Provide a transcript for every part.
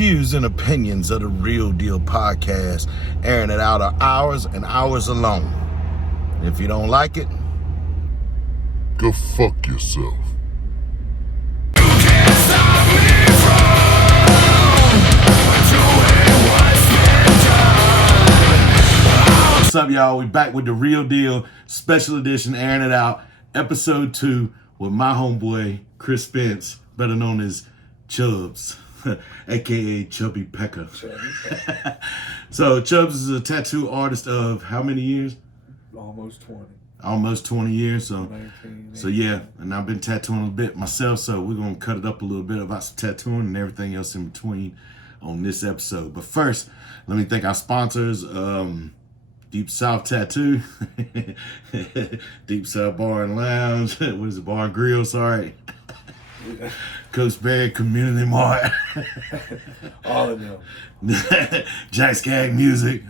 views and opinions of the Real Deal podcast, airing it out are ours and ours alone. If you don't like it, go fuck yourself. What's up, y'all? We back with the Real Deal special edition, airing it out, episode 2 with my homeboy Chris Spence, better known as Chubbs, aka Chubby Pecker. So Chubbs is a tattoo artist of how many years? Almost 20. Almost 20 years. So 19, so yeah, and I've been tattooing a bit myself, so we're gonna cut it up a little bit about some tattooing and everything else in between on this episode. But first, let me thank our sponsors. Deep South Tattoo, Deep South Bar and Lounge, what is it, Bar and Grill, sorry. Yeah. Coast Bay Community Mart. All of them. Jack Skag Music.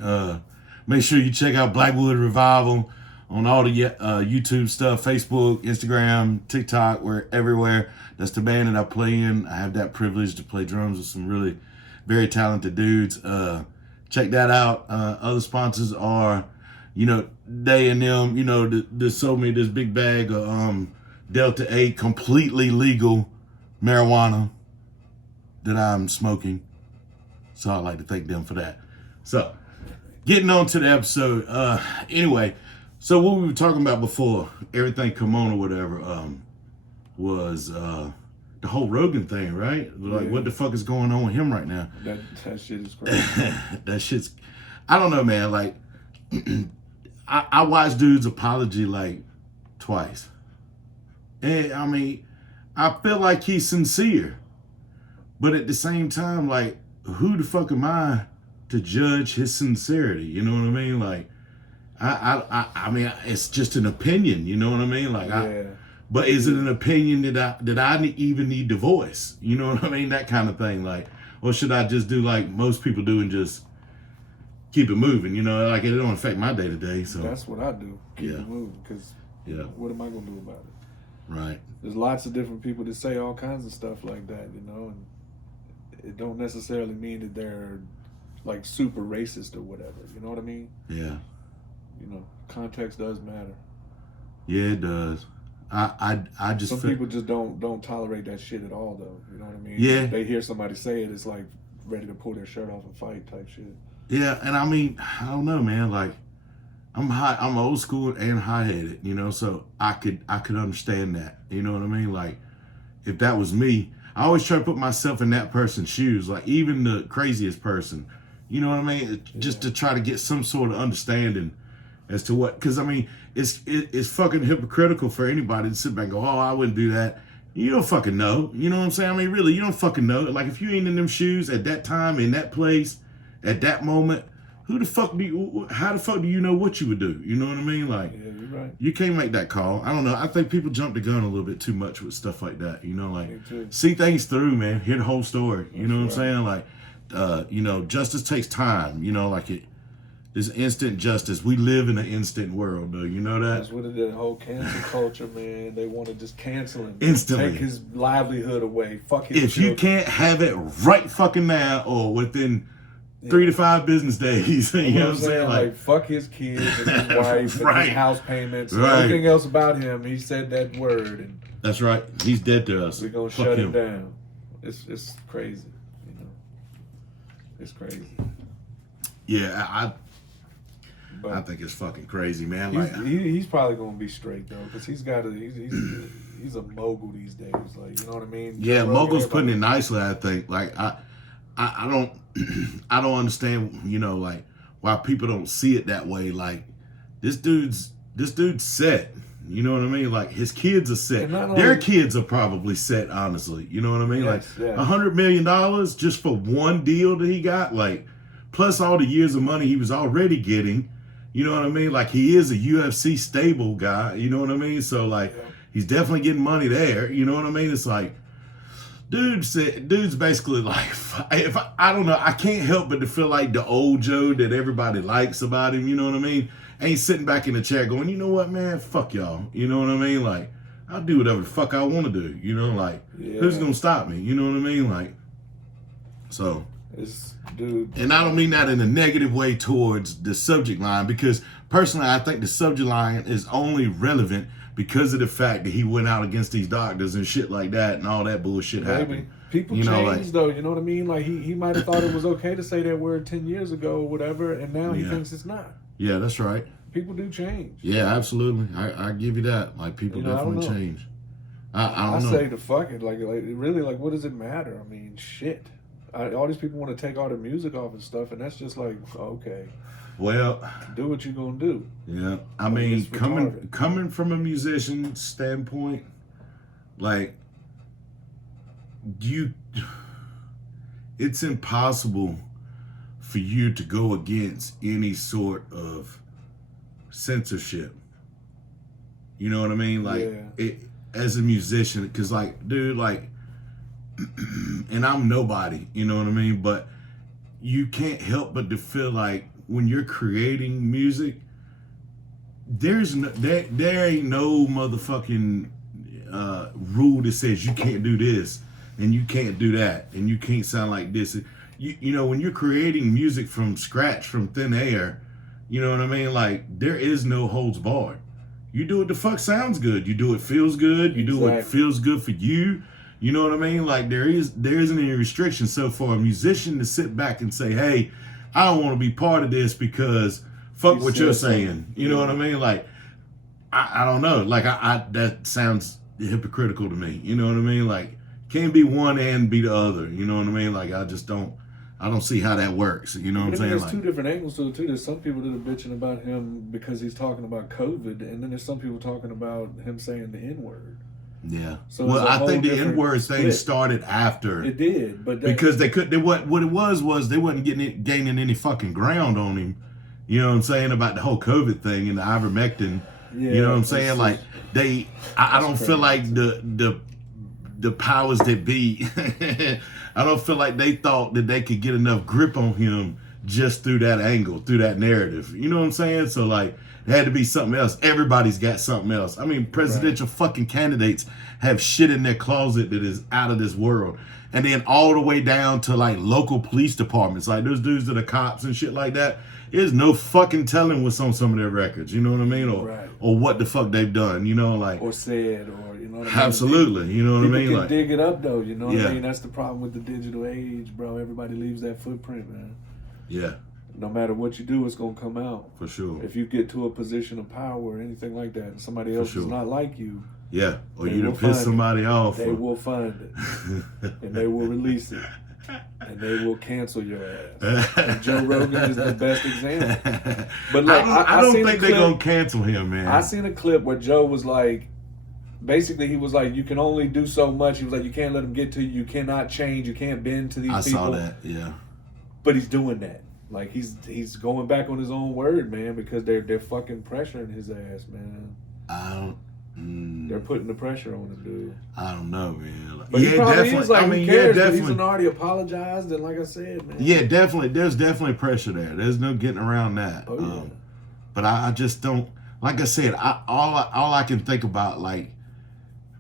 Make sure you check out Blackwood Revival on all the YouTube stuff, Facebook, Instagram, TikTok, we're everywhere. That's the band that I play in. I have that privilege to play drums with some really very talented dudes. Check that out. Other sponsors are, they and them, they sold me this big bag of Delta 8 completely legal marijuana that I'm smoking. So I'd like to thank them for that. So, getting on to the episode. Anyway, so what we were talking about before, everything come on or whatever, was the whole Rogan thing, right? Like, what the fuck is going on with him right now? That shit is crazy. That shit's, I don't know, man. Like, I watched dude's apology like twice. And I mean, I feel like he's sincere. But at the same time, like, who the fuck am I to judge his sincerity? You know what I mean? Like, I mean, it's just an opinion, you know what I mean? Like, yeah. But is it an opinion that I even need to voice? You know what I mean? That kind of thing. Like, or should I just do like most people do and just keep it moving? Like it don't affect my day to day. So that's what I do. Keep it moving. Because what am I gonna do about it? Right. There's lots of different people that say all kinds of stuff like that, and it don't necessarily mean that they're like super racist or whatever. You know what I mean? Yeah. Context does matter. Yeah, it does. I just some people just don't tolerate that shit at all, though. You know what I mean? Yeah. They hear somebody say it, it's like ready to pull their shirt off and fight type shit. Yeah, and I mean, I don't know, man. Like, I'm old school and high headed, so I could understand that. You know what I mean? Like, if that was me, I always try to put myself in that person's shoes, like even the craziest person. You know what I mean? Just to try to get some sort of understanding as to what, because I mean, it's fucking hypocritical for anybody to sit back and go, oh, I wouldn't do that. You don't fucking know. You know what I'm saying? I mean, really, you don't fucking know. Like, if you ain't in them shoes at that time, in that place, at that moment, how the fuck do you know what you would do? You know what I mean? Like, yeah, you're right. You can't make that call. I don't know. I think people jump the gun a little bit too much with stuff like that. Like, see things through, man. Hear the whole story. You know what I'm saying? Like, justice takes time. Like this instant justice. We live in an instant world, though. You know that? That's what it is. The whole cancel culture, man. They want to just cancel him. Instantly. Take his livelihood away. Fuck his If children. you can't have it right fucking now or within 3 to 5 business days, you know what I'm saying? Like, fuck his kids and his wife and his house payments and Right. everything else about him. He said that word. And that's right. He's dead to us. we're going to shut him down. It's crazy. It's crazy. Yeah, I think it's fucking crazy, man. Like, he's probably gonna be straight though, because he's a mogul these days. Like, you know what I mean? Yeah, mogul's putting it nicely. I think. Like, I don't I don't understand. Like, why people don't see it that way. Like, this dude's set. You know what I mean? Like, his kids are set. Their kids are probably set. Honestly, you know what I mean? Yes, like, $100 million just for one deal that he got. Like, plus all the years of money he was already getting. You know what I mean? Like, he is a UFC stable guy. You know what I mean? So, like, he's definitely getting money there. You know what I mean? It's like, dude's basically like, I don't know, I can't help but to feel like the old Joe that everybody likes about him. You know what I mean? Ain't sitting back in the chair going, you know what, man? Fuck y'all. You know what I mean? Like, I'll do whatever the fuck I want to do. Like, who's gonna stop me? You know what I mean? Like, so It's, dude. And I don't mean that in a negative way towards the subject line, because personally, I think the subject line is only relevant because of the fact that he went out against these doctors and shit like that and all that bullshit happened. People change though, you know what I mean? Like he might have thought it was okay to say that word 10 years ago or whatever, and now he thinks it's not. Yeah, that's right. People do change. Yeah, absolutely. I give you that. Like people definitely change. I don't know. say the fuck it. Like really, like what does it matter? I mean, shit. All these people want to take all the music off and stuff, and that's just like, okay. Well, do what you're gonna do. Yeah, I mean, coming from a musician standpoint, like it's impossible for you to go against any sort of censorship. You know what I mean? Like as a musician, because like, dude, like, and I'm nobody. You know what I mean? But you can't help but to feel like, when you're creating music, there ain't no motherfucking rule that says you can't do this and you can't do that and you can't sound like this. You know, when you're creating music from scratch, from thin air, you know what I mean? Like, there is no holds barred. You do what the fuck sounds good. You do what feels good. You do what feels good for you. You know what I mean? Like, there isn't any restriction. So for a musician to sit back and say, hey, I don't want to be part of this because fuck what you're saying. You know what I mean? Like, I don't know. Like, that sounds hypocritical to me. You know what I mean? Like, can't be one and be the other. You know what I mean? Like, I don't see how that works. You know what I'm saying? There's like, two different angles to it, too. There's some people that are bitching about him because he's talking about COVID, and then there's some people talking about him saying the N-word. Yeah. So well, I think the N-word thing started after. It did, but because what it was they wasn't gaining any fucking ground on him. You know what I'm saying, about the whole COVID thing and the ivermectin. Yeah, you know what I'm saying? Like I don't feel like the powers that be. I don't feel like they thought that they could get enough grip on him just through that angle, through that narrative. You know what I'm saying? So like, it had to be something else. Everybody's got something else. I mean, presidential fucking candidates have shit in their closet that is out of this world. And then all the way down to like local police departments. Like those dudes that are cops and shit like that. There's no fucking telling what's on some of their records. You know what I mean? Or what the fuck they've done. You know, like. Or said, or you know what I mean? Absolutely. You know what I mean? People like, can dig it up though. You know what I mean? That's the problem with the digital age, bro. Everybody leaves that footprint, man. Yeah. No matter what you do, it's going to come out. For sure. If you get to a position of power or anything like that, and somebody else is not like you. Yeah. Or you done piss somebody off. They will find it. And they will release it. And they will cancel your ass. And Joe Rogan is the best example. But like, I don't think they're going to cancel him, man. I seen a clip where Joe was like, basically he was like, you can only do so much. He was like, you can't let them get to you. You cannot change. You can't bend to these people. I saw that, yeah. But he's doing that. Like he's going back on his own word, man, because they're fucking pressuring his ass, man. They're putting the pressure on him, dude. I don't know, man. But he probably is like, who cares? But he's already apologized, and like I said, man. Yeah, definitely. There's definitely pressure there. There's no getting around that. Oh, yeah. But I just don't. Like I said, all I can think about like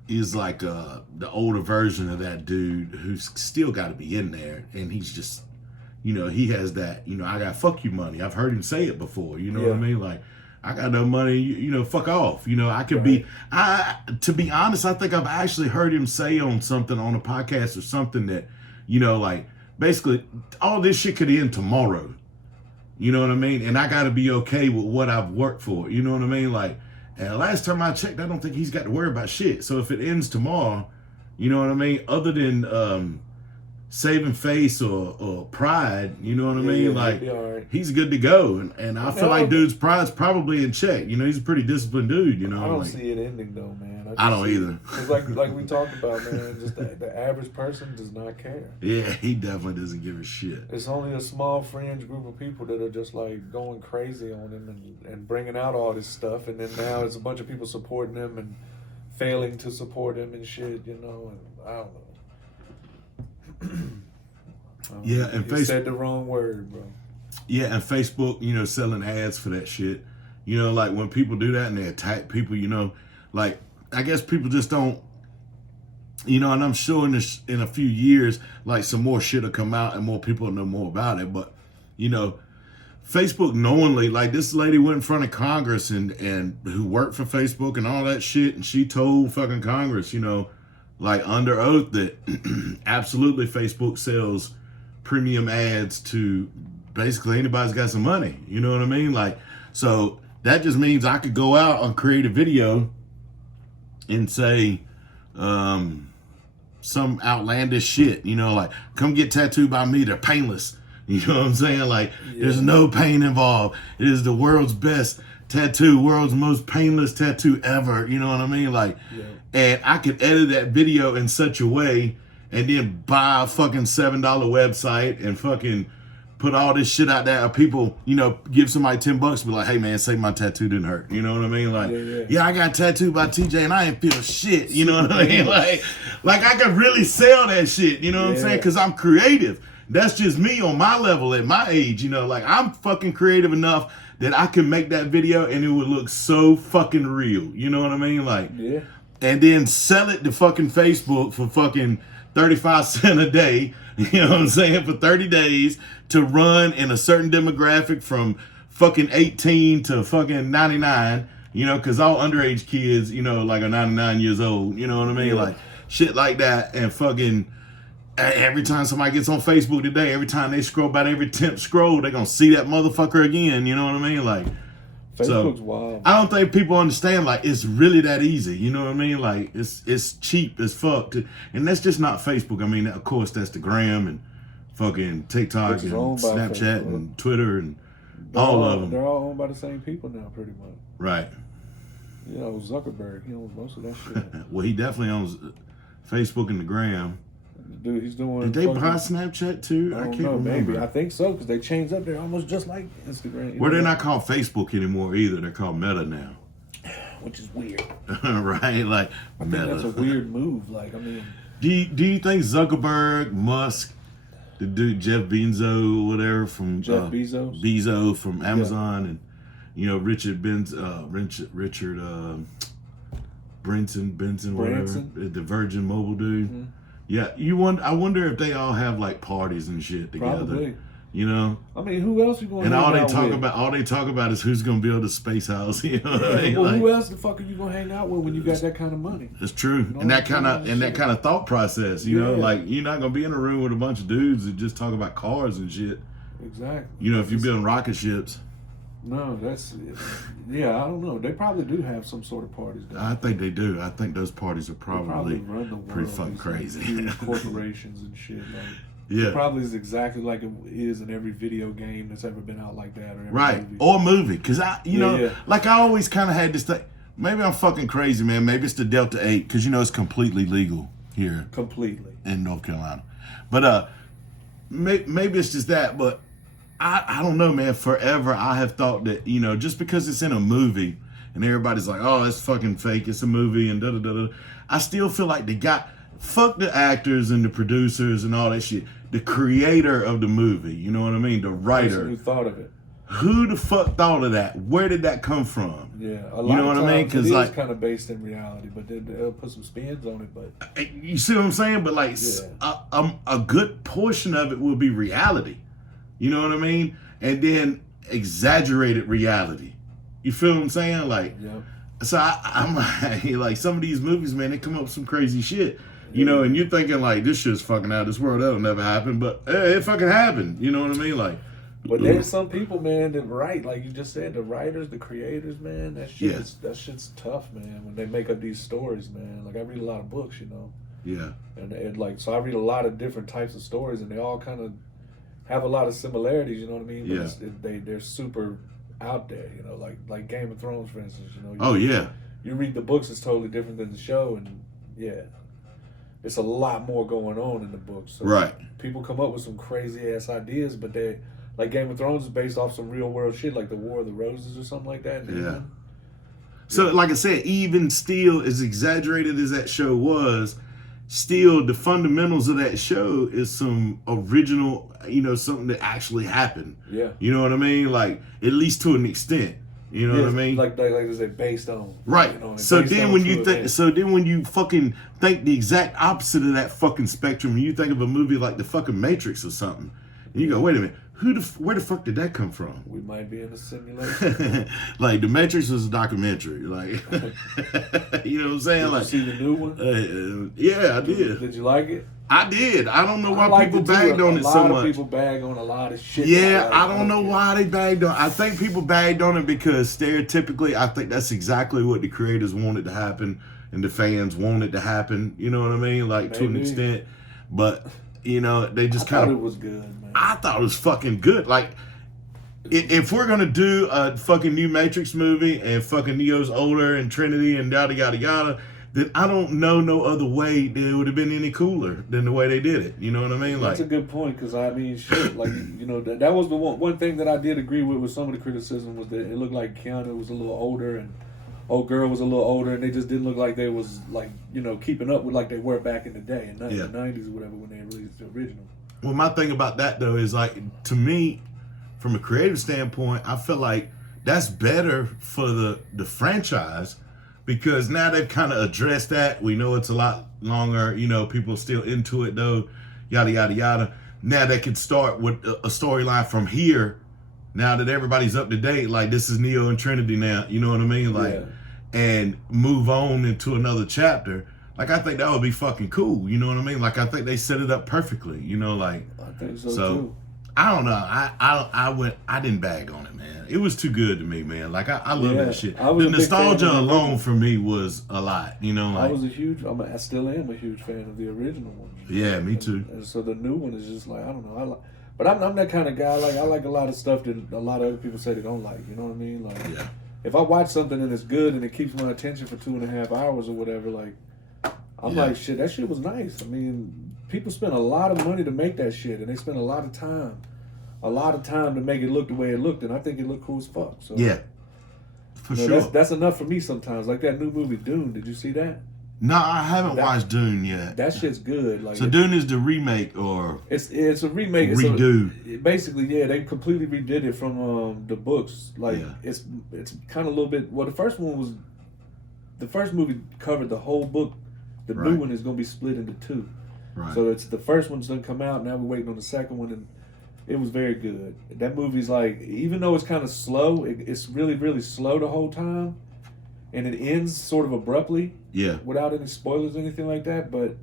is like the older version of that dude who's still got to be in there, and he's just. You know, he has that, you know, I got fuck you money. I've heard him say it before. You know what I mean? Like, I got no money, you know, fuck off. You know, I could to be honest, I think I've actually heard him say on something, on a podcast or something that, you know, like, basically, all this shit could end tomorrow. You know what I mean? And I got to be okay with what I've worked for. You know what I mean? Like, and last time I checked, I don't think he's got to worry about shit. So if it ends tomorrow, you know what I mean? Other than, saving face or pride, you know what I mean? Like, he's good to go. And I feel like dude's pride's probably in check. You know, he's a pretty disciplined dude, you know? I don't see it ending, though, man. I don't either. It's like we talked about, man, just the average person does not care. Yeah, he definitely doesn't give a shit. It's only a small fringe group of people that are just, like, going crazy on him and bringing out all this stuff. And then now it's a bunch of people supporting him and failing to support him and shit, you know? And I don't know. Yeah, and Facebook said the wrong word, bro. Yeah, and Facebook, you know, selling ads for that shit. You know, like when people do that and they attack people, you know, like I guess people just don't You know, and I'm sure in a few years, like some more shit will come out and more people will know more about it. But, you know, Facebook knowingly, like this lady went in front of Congress and who worked for Facebook and all that shit, and she told fucking Congress, you know, like under oath that absolutely Facebook sells premium ads to basically anybody's got some money. You know what I mean? Like, so that just means I could go out and create a video and say some outlandish shit, you know, like come get tattooed by me, they're painless. You know what I'm saying? Like, there's no pain involved. It is the world's best tattoo, world's most painless tattoo ever. You know what I mean? Like, and I could edit that video in such a way and then buy a fucking $7 website and fucking put all this shit out there. People, you know, give somebody $10, be like, hey man, say my tattoo didn't hurt. You know what I mean? Like, yeah, I got tattooed by TJ and I didn't feel shit. You know what I mean? Like I could really sell that shit. You know what I'm saying? Because I'm creative. That's just me on my level at my age, you know, like I'm fucking creative enough that I can make that video and it would look so fucking real. You know what I mean? Like, and then sell it to fucking Facebook for fucking 35 cents a day, you know what I'm saying, for 30 days to run in a certain demographic from fucking 18 to fucking 99, you know, because all underage kids, you know, like are 99 years old, you know what I mean? Like shit like that. And fucking every time somebody gets on Facebook today, every time they scroll about every 10th scroll, they're going to see that motherfucker again. You know what I mean? Like, Facebook's wild. I don't think people understand, like, it's really that easy. You know what I mean? Like, it's cheap as fuck. And that's just not Facebook. I mean, of course, that's the Gram and fucking TikTok and Snapchat and Twitter and all of them. They're all owned by the same people now, pretty much. Right. You know, Zuckerberg, he owns most of that shit. Well, he definitely owns Facebook and the Gram. Dude, he's doing. Did they buy Snapchat too? I can't remember. Maybe. I think so, because they changed up. They're almost just like Instagram. Well, they're not called Facebook anymore either. They're called Meta now. Which is weird. Right? Like, I think that's a weird move. Like, I mean. Do you think Zuckerberg, Musk, the dude Jeff Bezos, whatever from Bezos from Amazon, and you know Richard Branson, whatever, the Virgin Mobile dude. Mm-hmm. Yeah, I wonder if they all have like parties and shit together. Probably. You know. I mean, who else you going? And all they talk about is who's gonna build a space house. You know what I mean? Well, like, who else the fuck are you gonna hang out with when you got that kind of money? It's true, you know, and that kind of thought process. You know, like you're not gonna be in a room with a bunch of dudes that just talk about cars and shit. Exactly. You know, if you're building rocket ships. No, that's I don't know. They probably do have some sort of parties. I think they do. I think those parties are probably run the world, pretty fucking crazy. Huge corporations and shit. Like, yeah, it probably is exactly like it is in every video game that's ever been out like that, or every movie. Or movie. Because like I always kind of had this thing. Maybe I'm fucking crazy, man. Maybe it's the Delta 8 because you know it's completely legal here, completely in North Carolina. But maybe it's just that, but. I don't know, man. Forever, I have thought that, you know, just because it's in a movie and everybody's like, oh, it's fucking fake, it's a movie and da-da-da-da. I still feel like fuck the actors and the producers and all that shit. The creator of the movie, you know what I mean? The writer. Who thought of it? Who the fuck thought of that? Where did that come from? Yeah, a lot of times it is kind of based in reality, but they'll put some spins on it. But you see what I'm saying? But like, a good portion of it will be reality. You know what I mean? And then exaggerated reality. You feel what I'm saying? Like, so I'm like, some of these movies, man, they come up with some crazy shit. You know, and you're thinking like, this shit's fucking out of this world. That'll never happen. But it fucking happened. You know what I mean? Like, but there's some people, man, that write, like you just said, the writers, the creators, man. That shit's tough, man. When they make up these stories, man. Like I read a lot of books, you know. Yeah. And like, so I read a lot of different types of stories, and they all kind of have a lot of similarities, you know what I mean? But they're super out there, you know, like Game of Thrones, for instance. You know. You read the books, it's totally different than the show, and it's a lot more going on in the books. So people come up with some crazy ass ideas, but they like Game of Thrones is based off some real world shit, like the War of the Roses or something like that. Yeah. So, like I said, even still, as exaggerated as that show was, still the fundamentals of that show is some original, you know, something that actually happened. Yeah. You know what I mean? Like, at least to an extent. You know what I mean? Like they say, based on. Right. You know, So based then on when true you think, events. so then when you fucking think the exact opposite of that fucking spectrum, you think of a movie like the fucking Matrix or something, and you go, wait a minute, where the fuck did that come from? We might be in a simulation. Like the Matrix was a documentary, like you know what I'm saying? Did Like, you see the new one? yeah, I did. Did you like it? I did. I don't know why liked people it too. bagged on it so A lot much. of people bag on a lot of shit. Yeah, I don't know why they bagged on. I think people bagged on it because stereotypically, I think that's exactly what the creators wanted to happen, and the fans wanted to happen. You know what I mean? Like to an Maybe. extent, but you know they just I thought kind it of. was good, man. I thought it was fucking good. Like, if we're gonna do a fucking new Matrix movie and fucking Neo's older and Trinity and yada yada yada, then I don't know no other way that it would have been any cooler than the way they did it. You know what I mean? That's Like, a good point, because I mean, shit, like, you know, that was the one thing that I did agree with some of the criticism was that it looked like Keanu was a little older and old girl was a little older, and they just didn't look like they was, like, you know, keeping up with like they were back in the day in the 90s or whatever when they released the original. well, my thing about that though is like, to me, from a creative standpoint, I feel like that's better for the franchise. Because now they've kind of addressed that. We know it's a lot longer. You know, people are still into it though. Yada, yada, yada. Now they can start with a storyline from here. Now that everybody's up to date. Like, this is Neo and Trinity now. You know what I mean? Like, and move on into another chapter. Like, I think that would be fucking cool. You know what I mean? Like, I think they set it up perfectly. You know, like. I think so too. I don't know. I didn't bag on it, man. It was too good to me, man. Like, I love that shit. The nostalgia alone for me was a lot, you know. Like, I still am a huge fan of the original one. Yeah, me too. And so the new one is just like, I don't know. But I'm that kind of guy. Like, I like a lot of stuff that a lot of other people say they don't like. You know what I mean? Like, yeah. If I watch something and it's good and it keeps my attention for 2.5 hours or whatever, like, I'm like, shit, that shit was nice. I mean, people spend a lot of money to make that shit, and they spend a lot of time to make it look the way it looked, and I think it looked cool as fuck. So yeah, for sure. That's enough for me sometimes. Like that new movie Dune. Did you see that? No, I haven't watched Dune yet. That shit's good. Like, so Dune is the remake, or it's a remake. Redo. Basically, yeah, they completely redid it from the books. Like, it's kind of a little bit. Well, the first movie covered the whole book. The new one is going to be split into two. Right. So the first one's done come out. Now we're waiting on the second one, and it was very good. That movie's like, even though it's kind of slow, it's really, really slow the whole time, and it ends sort of abruptly. Yeah. Without any spoilers or anything like that, but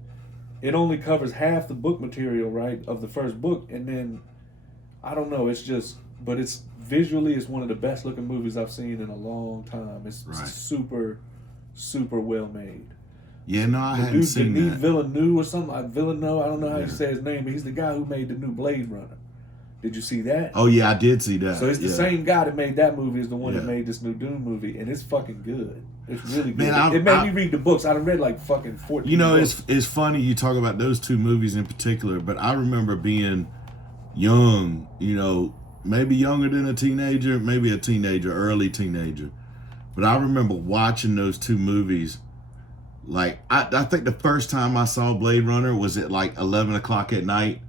it only covers half the book material, right, of the first book, and then I don't know. But it's visually, it's one of the best looking movies I've seen in a long time. It's super, super well made. Yeah, no, I hadn't seen that. Villeneuve or something. Villeneuve, I don't know how you say his name, but he's the guy who made the new Blade Runner. Did you see that? Oh, yeah, I did see that. So it's the same guy that made that movie as the one that made this new Dune movie, and it's fucking good. It's really good. Man, it made me read the books. I done read like fucking 14 You know, books. it's funny you talk about those two movies in particular, but I remember being young, you know, maybe younger than a teenager, maybe a teenager, early teenager. But I remember watching those two movies. Like, I think the first time I saw Blade Runner was at like 11 o'clock at night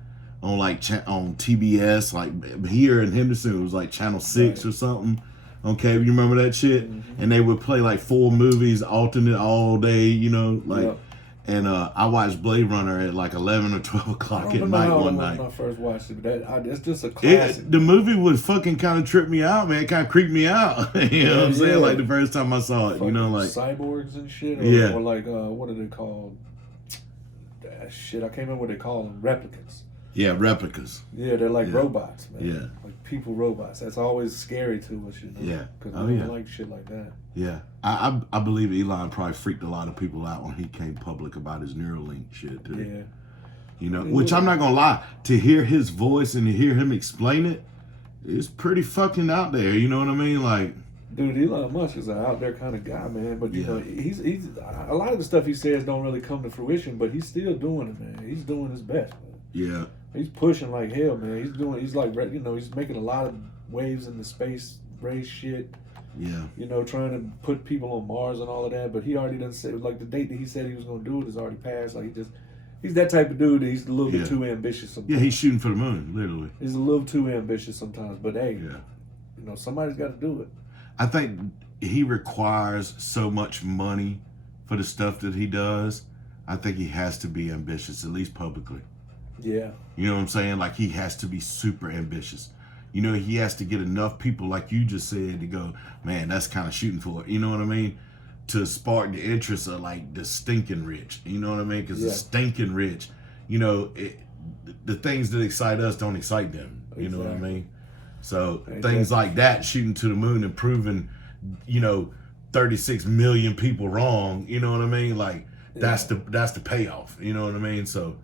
on like on TBS. Like, here in Henderson, it was like Channel 6 or something. Okay, you remember that shit? Mm-hmm. And they would play like 4 movies alternate all day, you know, like. And I watched Blade Runner at like 11 or 12 o'clock at night one night. When I first watched it, but it's just a classic. The movie would fucking kind of trip me out, man. It kind of creeped me out. You know what I'm saying? Like the first time I saw it, fucking, you know, like cyborgs and shit. Or like what are they called? Shit, I can't remember what they call them. Replicants. Yeah, replicas. Yeah, they're like robots, man. Yeah. Like people robots. That's always scary to us, you know? Yeah. Because we don't like shit like that. Yeah. I believe Elon probably freaked a lot of people out when he came public about his Neuralink shit, too. Yeah. You know, which I'm not going to lie, to hear his voice and to hear him explain it, it's pretty fucking out there. You know what I mean? Like, dude, Elon Musk is an out there kind of guy, man. But you know, he's a lot of the stuff he says don't really come to fruition, but he's still doing it, man. He's doing his best, man. Yeah. He's pushing like hell, man. He's like, you know, he's making a lot of waves in the space race shit. Yeah. You know, trying to put people on Mars and all of that. But he already done said, like, the date that he said he was going to do it has already passed. Like, he's that type of dude that he's a little bit too ambitious sometimes. Yeah, he's shooting for the moon, literally. He's a little too ambitious sometimes. But hey, you know, somebody's got to do it. I think he requires so much money for the stuff that he does. I think he has to be ambitious, at least publicly. Yeah. You know what I'm saying? Like, he has to be super ambitious. You know, he has to get enough people, like you just said, to go, man, that's kind of shooting for it. You know what I mean? To spark the interest of, like, the stinking rich. You know what I mean? Because the stinking rich, you know, the things that excite us don't excite them. You know what I mean? So things like that, shooting to the moon and proving, you know, 36 million people wrong. You know what I mean? Like, that's the payoff. You know what I mean? So,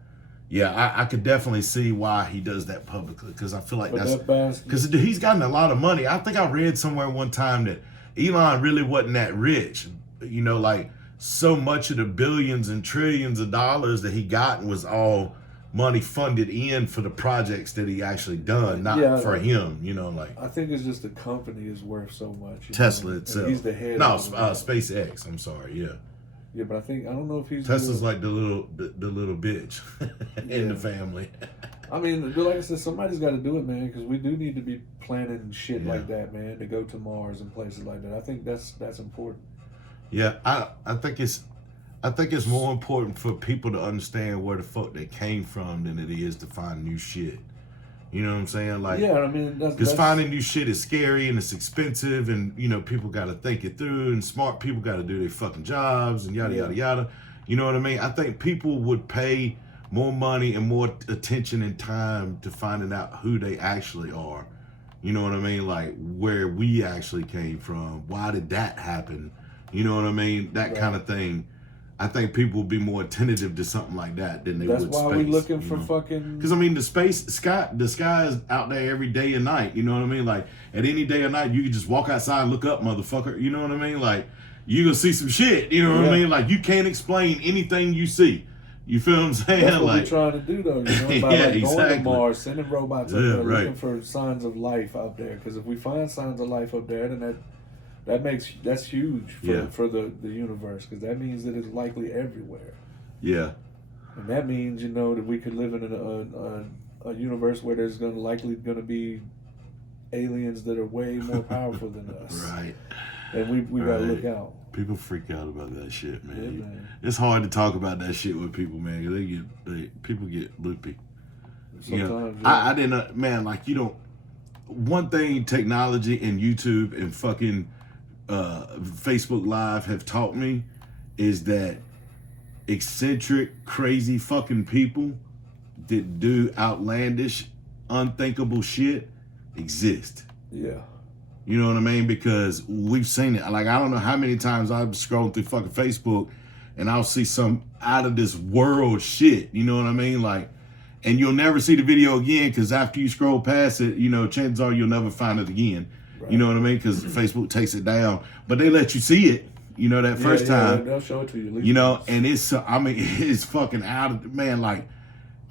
yeah, I could definitely see why he does that publicly, because I feel like because he's gotten a lot of money. I think I read somewhere one time that Elon really wasn't that rich. You know, like, so much of the billions and trillions of dollars that he got was all money funded in for the projects that he actually done, not for him. You know, like, I think it's just the company is worth so much. Tesla itself. He's the head. No, SpaceX. I'm sorry. Yeah. Yeah, but I don't know if he's Tesla's like the little bitch in the family. I mean, like I said, somebody's got to do it, man, because we do need to be planning shit like that, man, to go to Mars and places like that. I think that's important. Yeah, I think it's more important for people to understand where the fuck they came from than it is to find new shit. You know what I'm saying? Like, yeah, I mean, because finding new shit is scary and it's expensive, and, you know, people got to think it through, and smart people got to do their fucking jobs, and yada yada yada. You know what I mean? I think people would pay more money and more attention and time to finding out who they actually are. You know what I mean? Like, where we actually came from. Why did that happen? You know what I mean? That kind of thing. I think people would be more attentive to something like that than they would space. That's why we're looking for fucking... Because, I mean, the sky is out there every day and night. You know what I mean? Like, at any day or night, you can just walk outside and look up, motherfucker. You know what I mean? Like, you're going to see some shit. You know what I mean? Like, you can't explain anything you see. You feel what I'm saying? That's what like, we're trying to do, though. You know, by going to Mars, sending robots up there, looking for signs of life out there. Because if we find signs of life up there, then that's huge for the universe, because that means that it's likely everywhere. Yeah. And that means, you know, that we could live in a universe where there's likely going to be aliens that are way more powerful than us. Right. And we got to look out. People freak out about that shit, man. Yeah, man. It's hard to talk about that shit with people, man, because people get loopy. Sometimes, you know, I didn't, man, like, you don't, one thing technology and YouTube and fucking Facebook Live have taught me is that eccentric, crazy fucking people that do outlandish, unthinkable shit exist. Yeah. You know what I mean? Because we've seen it. Like, I don't know how many times I've scrolled through fucking Facebook and I'll see some out of this world shit. You know what I mean? Like, and you'll never see the video again, because after you scroll past it, you know, chances are you'll never find it again. Right. You know what I mean? Because Facebook takes it down, but they let you see it. You know, that first time. They'll show it to you. You know, and it's, I mean, it's fucking out of, man, like,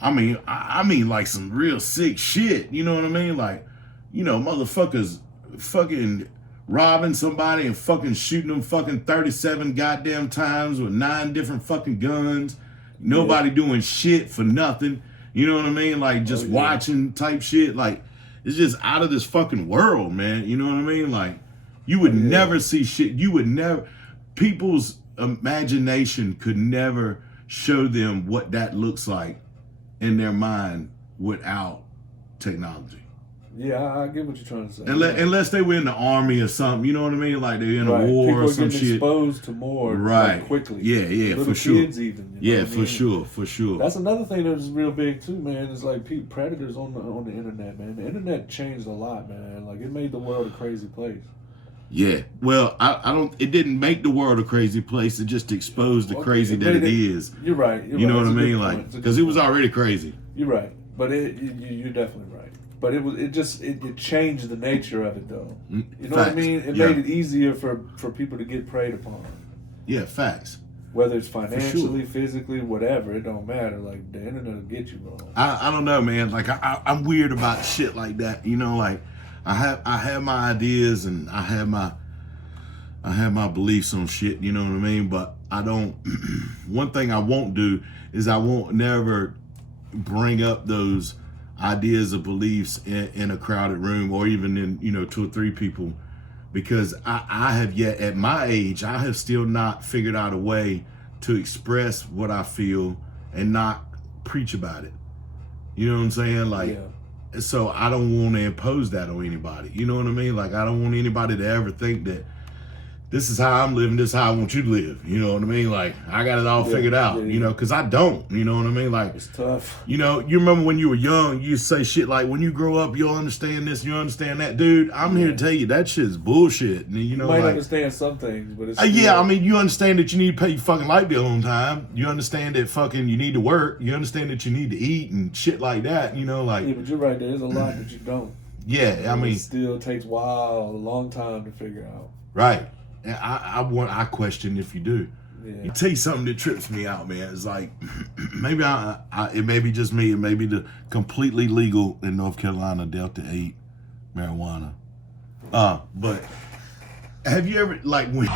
I mean, like some real sick shit. You know what I mean? Like, you know, motherfuckers fucking robbing somebody and fucking shooting them fucking 37 goddamn times with 9 different fucking guns. Nobody doing shit for nothing. You know what I mean? Like, just watching type shit. Like, it's just out of this fucking world, man. You know what I mean? Like, you would never see shit. You would never, people's imagination could never show them what that looks like in their mind without technology. Yeah, I get what you're trying to say. Unless they were in the army or something, you know what I mean? Like they're in a war people or some shit. People are exposed to more like, quickly. Yeah, Little for sure. Kids even. You know for sure. That's another thing that's real big too, man. Is like predators on the internet, man. The internet changed a lot, man. Like, it made the world a crazy place. Yeah. Well, I don't. It didn't make the world a crazy place. It just exposed the crazy that it is. You're right. You know what I mean? Like, because it was already crazy. You're right, but you're definitely right. But it changed the nature of it, though. You know what I mean? It made it easier for people to get preyed upon. Yeah, facts. Whether it's financially, physically, whatever, it don't matter. Like, the internet will get you wrong. I don't know, man. Like, I'm weird about shit like that. You know, like, I have my ideas and I have my beliefs on shit. You know what I mean? But I don't. One thing I won't do is I won't never bring up those ideas or beliefs in a crowded room, or even in, you know, 2 or 3 people because I have yet, at my age, I have still not figured out a way to express what I feel and not preach about it. You know what I'm saying? Like, so I don't want to impose that on anybody. You know what I mean? Like, I don't want anybody to ever think that this is how I'm living, this is how I want you to live. You know what I mean? Like, I got it all figured out, you know, because I don't. You know what I mean? Like, it's tough. You know, you remember when you were young, you say shit like, when you grow up, you'll understand this, you'll understand that. Dude, I'm here to tell you, that shit's bullshit. And, you know, You might like, understand some things, but it's... yeah, I mean, you understand that you need to pay your fucking light bill on time. You understand that fucking you need to work. You understand that you need to eat and shit like that, you know, like... Yeah, but you're right, there is a lot that you don't. Yeah, I mean... It still takes a long time to figure out. Right. And I question if you do. Yeah. You tell you something that trips me out, man. It's like, maybe it may be just me. It may be the completely legal in North Carolina Delta 8 marijuana. But have you ever, like, when...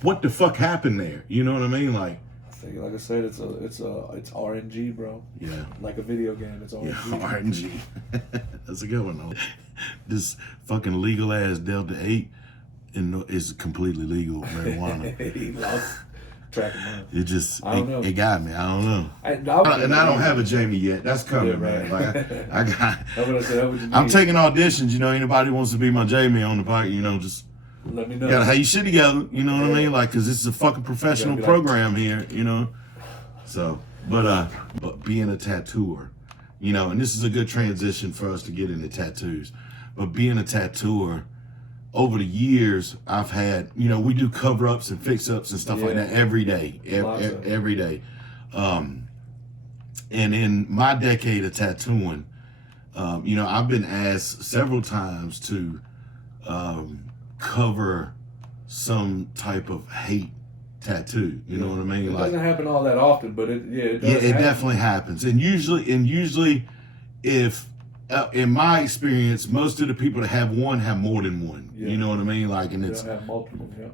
What the fuck happened there? You know what I mean? Like I said, it's RNG, bro. Yeah. Like a video game, it's RNG. Yeah, RNG. That's a good one, though. This fucking legal ass Delta 8 is completely legal marijuana. He lost track of mine. It just, I don't know. It got me. I don't know. And I don't have a Jamie yet. That's coming, man. Like, I got. I'm taking auditions. You know, anybody who wants to be my Jamie on the bike, you know, just let me know. You gotta have your shit together. You know what I mean? Like, cause this is a fucking professional program here. You know. So, but being a tattooer, you know, and this is a good transition for us to get into tattoos. But being a tattooer, over the years, I've had, you know, we do cover-ups and fix-ups and stuff like that every day, every day. And in my decade of tattooing, you know, I've been asked several times to cover some type of hate tattoo. You know what I mean? It doesn't happen all that often, but it does. Yeah, it definitely happens. And usually, if in my experience, most of the people that have one have more than one. You know what I mean? Like, and it's have multiple. Yeah.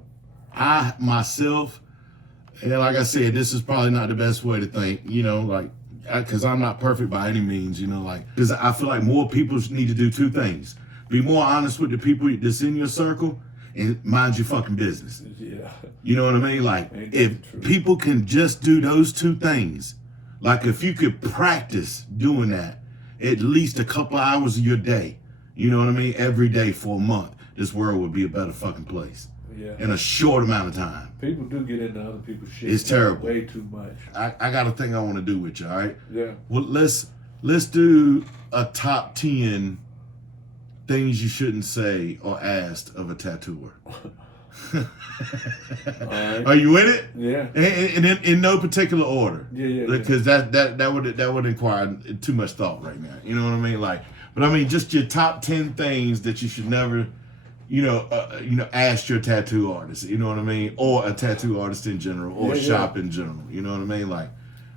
I myself, and like I said, this is probably not the best way to think. You know, like, because I'm not perfect by any means. You know, like, because I feel like more people need to do two things: be more honest with the people that's in your circle, and mind your fucking business. Yeah. You know what I mean? Like, if people can just do those two things, like if you could practice doing that at least a couple hours of your day, you know what I mean? Every day for a month, this world would be a better fucking place. Yeah. In a short amount of time. People do get into other people's shit. It's terrible. Way too much. I got a thing I want to do with you, all right? Yeah. Well, let's do a top 10 things you shouldn't say or ask of a tattooer. Right. Are you in it? Yeah. And in no particular order. Yeah. Because that would require too much thought right now. You know what I mean? Like, but I mean, just your top 10 things that you should never, ask your tattoo artist. You know what I mean? Or a tattoo artist in general, or a shop in general. You know what I mean? Like,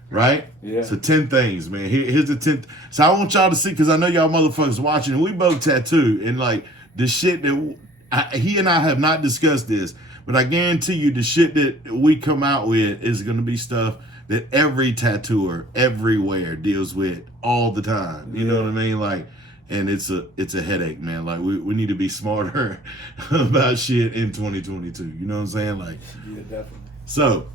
right? Yeah. So 10 things, man. Here's the 10th. So I want y'all to see, because I know y'all motherfuckers watching, and we both tattoo, and like the shit that he and I have not discussed this, but I guarantee you the shit that we come out with is going to be stuff that every tattooer everywhere deals with all the time. You know what I mean? Like, and it's a headache, man. Like, we need to be smarter about shit in 2022. You know what I'm saying? Like, yeah, definitely. So,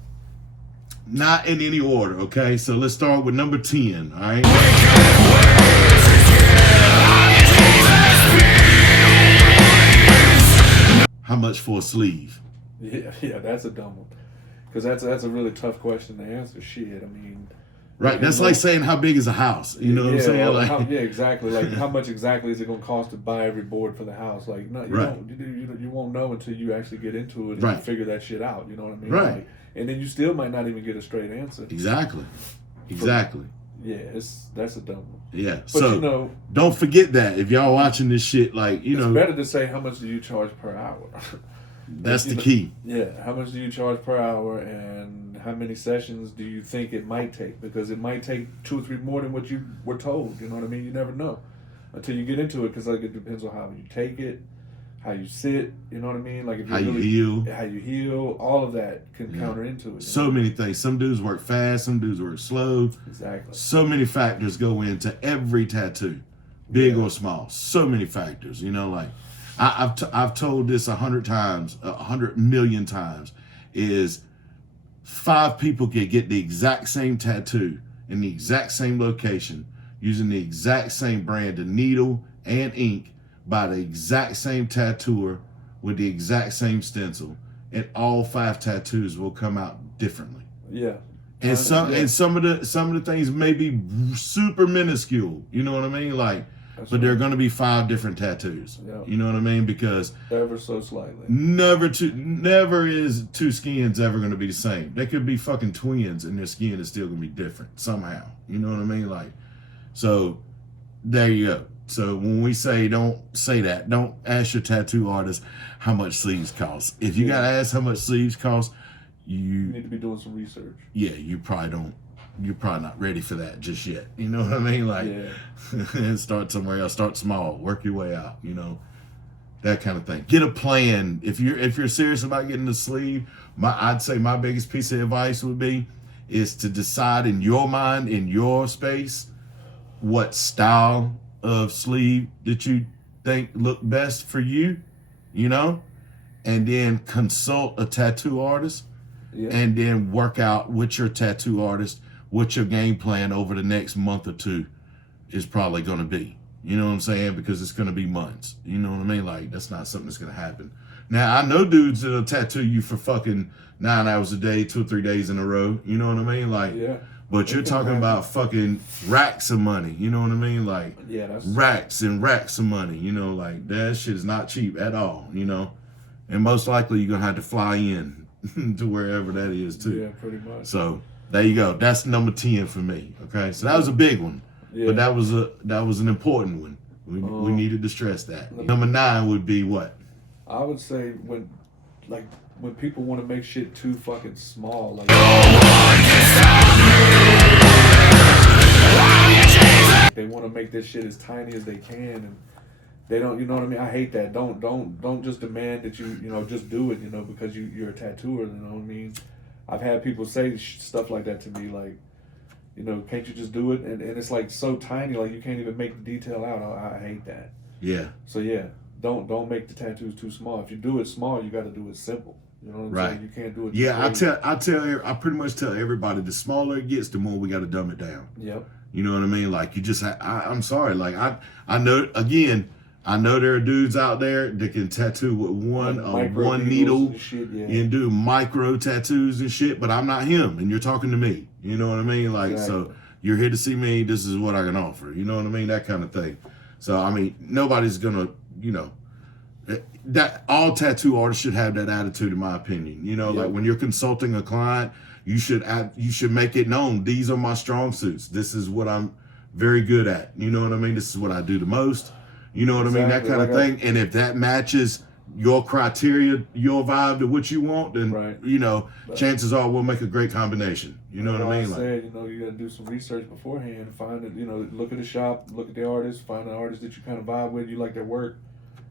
not in any order, okay? So let's start with number 10, all right? How much for a sleeve? Yeah, that's a dumb one. Because that's a really tough question to answer. Shit, I mean... Right, that's like saying how big is a house? You know what I'm saying? Like, exactly. Like, how much exactly is it going to cost to buy every board for the house? Like, no, you won't know until you actually get into it and figure that shit out. You know what I mean? Right. Like, and then you still might not even get a straight answer. Exactly. Yeah, that's a dumb one. Yeah, but so don't forget that if y'all watching this shit, like, it's better to say how much do you charge per hour. That's the key. Yeah, how much do you charge per hour, and how many sessions do you think it might take? Because it might take 2 or 3 more than what you were told. You know what I mean? You never know until you get into it, because like it depends on how you take it, how you sit, you know what I mean? Like if how you heal. how you heal, all of that can counter into it. So many things. Some dudes work fast, some dudes work slow. Exactly. So many factors go into every tattoo, big or small. So many factors. You know, like I've told this 100 times, 100 million times, is 5 people can get the exact same tattoo in the exact same location using the exact same brand of needle and ink by the exact same tattooer with the exact same stencil, and all 5 tattoos will come out differently. Yeah. And some of the things may be super minuscule, you know what I mean? Like, but there are going to be 5 different tattoos. Yeah. You know what I mean? Because ever so slightly. Never is 2 skins ever going to be the same. They could be fucking twins and their skin is still going to be different somehow. You know what I mean? Like, so there you go. So when we say don't say that, don't ask your tattoo artist how much sleeves cost. If you gotta ask how much sleeves cost, you need to be doing some research. Yeah, you're probably not ready for that just yet. You know what I mean? Like, start somewhere else, start small, work your way out, you know, that kind of thing. Get a plan. If you're serious about getting the sleeve, I'd say my biggest piece of advice would be is to decide in your mind, in your space, what style of sleeve that you think look best for you, you know, and then consult a tattoo artist, and then work out with your tattoo artist what your game plan over the next month or 2 is probably going to be. You know what I'm saying? Because it's going to be months. You know what I mean? Like, that's not something that's going to happen. Now, I know dudes that'll tattoo you for fucking 9 hours a day, 2 or 3 days in a row. You know what I mean? Like, but you're talking about fucking racks of money. You know what I mean? Like, racks and racks of money. You know, like, that shit is not cheap at all, you know? And most likely you're going to have to fly in to wherever that is, too. Yeah, pretty much. So, there you go. That's number 10 for me, okay? So, that was a big one. Yeah. But that was an important one. We needed to stress that. Number 9 would be what? I would say when people want to make shit too fucking small, like they want to make this shit as tiny as they can, and they don't. You know what I mean? I hate that. Don't just demand that you know just do it. You know, because you're a tattooer. You know what I mean? I've had people say stuff like that to me, like, you know, can't you just do it? And it's like so tiny, like you can't even make the detail out. I hate that. Yeah. So don't make the tattoos too small. If you do it small, you got to do it simple. You know what I'm saying? You can't do it. Yeah, I pretty much tell everybody the smaller it gets, the more we got to dumb it down. Yep. You know what I mean? Like, you just, I'm sorry. Like, I know there are dudes out there that can tattoo with one needle and do micro tattoos and shit, but I'm not him, and you're talking to me. You know what I mean? Like, so you're here to see me. This is what I can offer. You know what I mean? That kind of thing. So, I mean, nobody's gonna, you know, that all tattoo artists should have that attitude, in my opinion. You know, like when you're consulting a client, you should make it known. These are my strong suits. This is what I'm very good at. You know what I mean? This is what I do the most. You know what I mean? That kind of thing. And if that matches your criteria, your vibe to what you want, then, you know, chances are we'll make a great combination. You know what I mean? You know, you got to do some research beforehand. Find it, you know, look at the shop, look at the artist, find an artist that you kind of vibe with, you like their work,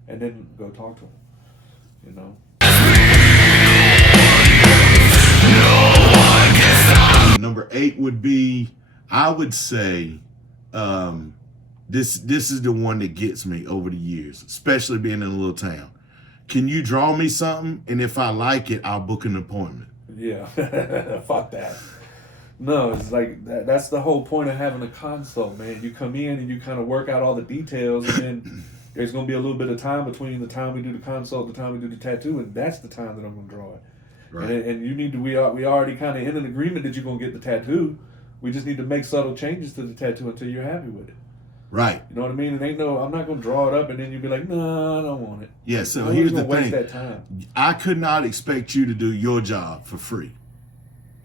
and then go talk to them, you know? Number 8 would be, I would say, this is the one that gets me over the years, especially being in a little town. Can you draw me something? And if I like it, I'll book an appointment. Yeah, fuck that. No, it's like that's the whole point of having a consult, man. You come in and you kind of work out all the details, and then there's going to be a little bit of time between the time we do the consult, the time we do the tattoo, and that's the time that I'm going to draw it. Right. And you need to, we already kind of in an agreement that you're going to get the tattoo. We just need to make subtle changes to the tattoo until you're happy with it. Right. You know what I mean? And I'm not going to draw it up and then you'll be like, no, I don't want it. Yeah, so here's the thing. Waste that time. I could not expect you to do your job for free.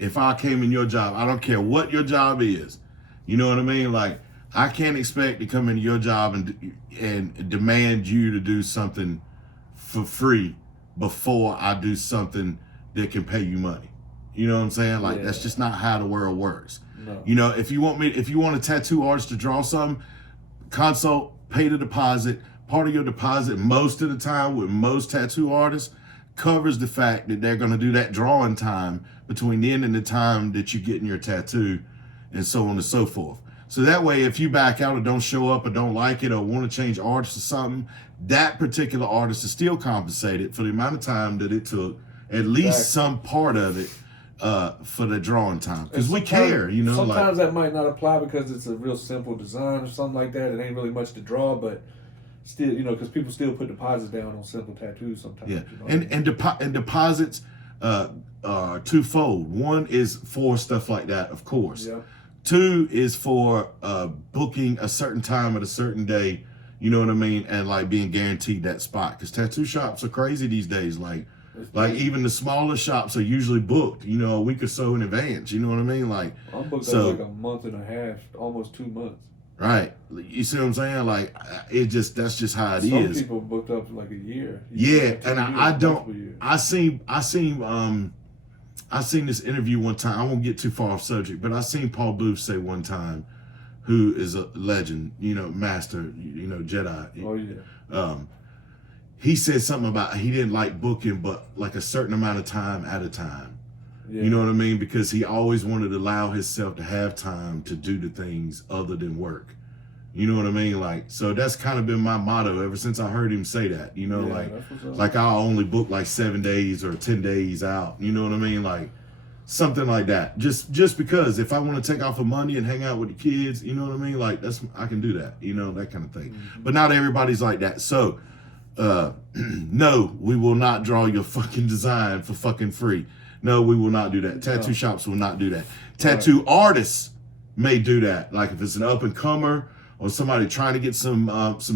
If I came in your job, I don't care what your job is. You know what I mean? Like, I can't expect to come into your job and demand you to do something for free before I do something that can pay you money. You know what I'm saying? Like, that's just not how the world works. No. You know, if you want a tattoo artist to draw something, consult, pay the deposit, part of your deposit most of the time with most tattoo artists covers the fact that they're going to do that drawing time between then and the time that you're getting your tattoo, and so on and so forth. So that way, if you back out or don't show up or don't like it or want to change artists or something, that particular artist is still compensated for the amount of time that it took, at least some part of it, for the drawing time. Because we care, you know. Sometimes that might not apply because it's a real simple design or something like that. It ain't really much to draw, but still, you know, because people still put deposits down on simple tattoos sometimes. Yeah, you know? and deposits are twofold. One is for stuff like that, of course. Yeah. Two is for booking a certain time at a certain day, you know what I mean, and like being guaranteed that spot. Because tattoo shops are crazy these days. Like even the smaller shops are usually booked, you know, a week or so in advance. You know what I mean? Like I'm booked up like a month and a half, almost 2 months. Right. You see what I'm saying? Like that's just how it is. Some people booked up like a year. Yeah, and I seen this interview one time. I won't get too far off subject, but I seen Paul Booth say one time, who is a legend, you know, master, you know, Jedi. Oh yeah. He said something about he didn't like booking, but like a certain amount of time at a time. Yeah. You know what I mean? Because he always wanted to allow himself to have time to do the things other than work. You know what I mean? Like, so that's kind of been my motto ever since I heard him say that. You know, like I'll only book like 7 days or 10 days out. You know what I mean? Like something like that. Just because if I want to take off of Monday and hang out with the kids, you know what I mean? Like I can do that. You know, that kind of thing. Mm-hmm. But not everybody's like that. So, no, we will not draw your fucking design for fucking free. No, we will not do that. Tattoo shops will not do that. Tattoo artists may do that. Like if it's an up and comer or somebody trying to get some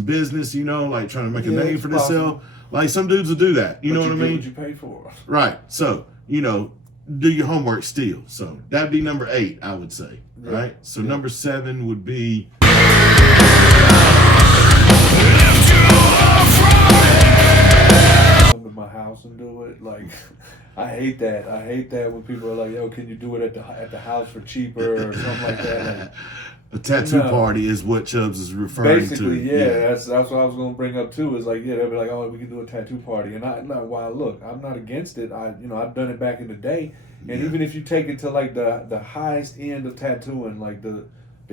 business, you know, like trying to make a name for themselves. Like some dudes will do that. You know what I mean? What you pay for. Right. So, you know, do your homework still. So that'd be number 8, I would say. Yeah. Right. So number 7 would be. My house and do it. Like I hate that when people are like, yo, can you do it at the house for cheaper or something like that. Like, a tattoo party is what Chubbs is referring basically, to. Yeah, that's what I was gonna bring up too, is like, yeah, they'll be like, oh, we can do a tattoo party. And while look, I'm not against it. I've done it back in the day. And even if you take it to like the highest end of tattooing, like the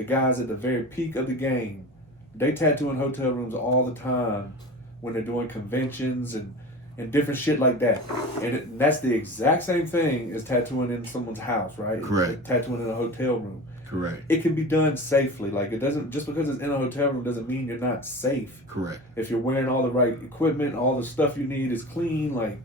guys at the very peak of the game, they tattoo in hotel rooms all the time when they're doing conventions and different shit like that. And that's the exact same thing as tattooing in someone's house, right? Correct. Tattooing in a hotel room. Correct. It can be done safely. Like, it doesn't, just because it's in a hotel room doesn't mean you're not safe. Correct. If you're wearing all the right equipment, all the stuff you need is clean, like,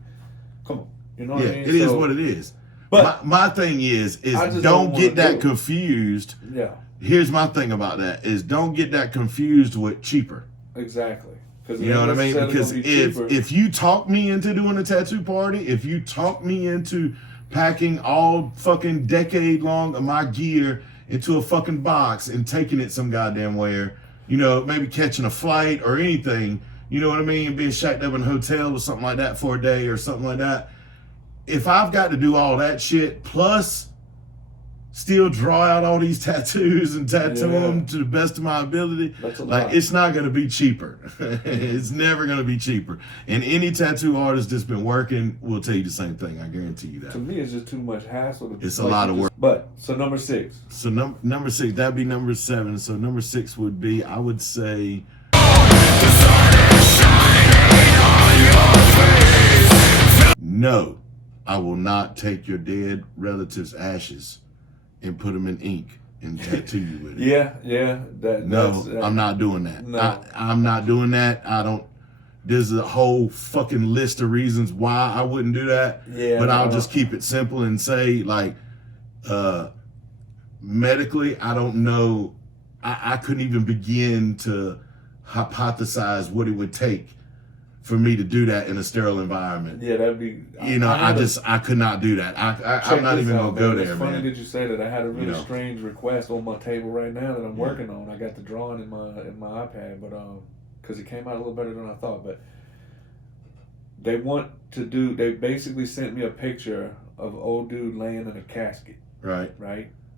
come on. You know what I mean? It is what it is. But my thing is don't get that confused. Yeah. Here's my thing about that is don't get that confused with cheaper. Exactly. You know what I mean? Because if you talk me into doing a tattoo party, if you talk me into packing all fucking decade long of my gear into a fucking box and taking it some goddamn where, you know, maybe catching a flight or anything, you know what I mean? Being shacked up in a hotel or something like that for a day or something like that. If I've got to do all that shit plus still draw out all these tattoos and tattoo them to the best of my ability, like it's not going to be cheaper. It's never going to be cheaper. And any tattoo artist that's been working will tell you the same thing. I guarantee you that. To me, it's just too much hassle. It's a lot of work. But so number 6. So number 6, that'd be number 7. So number 6 would be, I would say. No, I will not take your dead relative's ashes and put them in ink and tattoo you with it. Yeah. I'm not doing that. No. I'm not doing that. There's a whole fucking list of reasons why I wouldn't do that. Yeah. But I'll just keep it simple and say, like, medically, I don't know. I couldn't even begin to hypothesize what it would take for me to do that in a sterile environment. Yeah, that'd be. I could not do that. I'm not even gonna go there, man. It's funny that you say that. I had a really strange request on my table right now that I'm working on. I got the drawing in my iPad, but because it came out a little better than I thought. But they basically sent me a picture of an old dude laying in a casket. Right.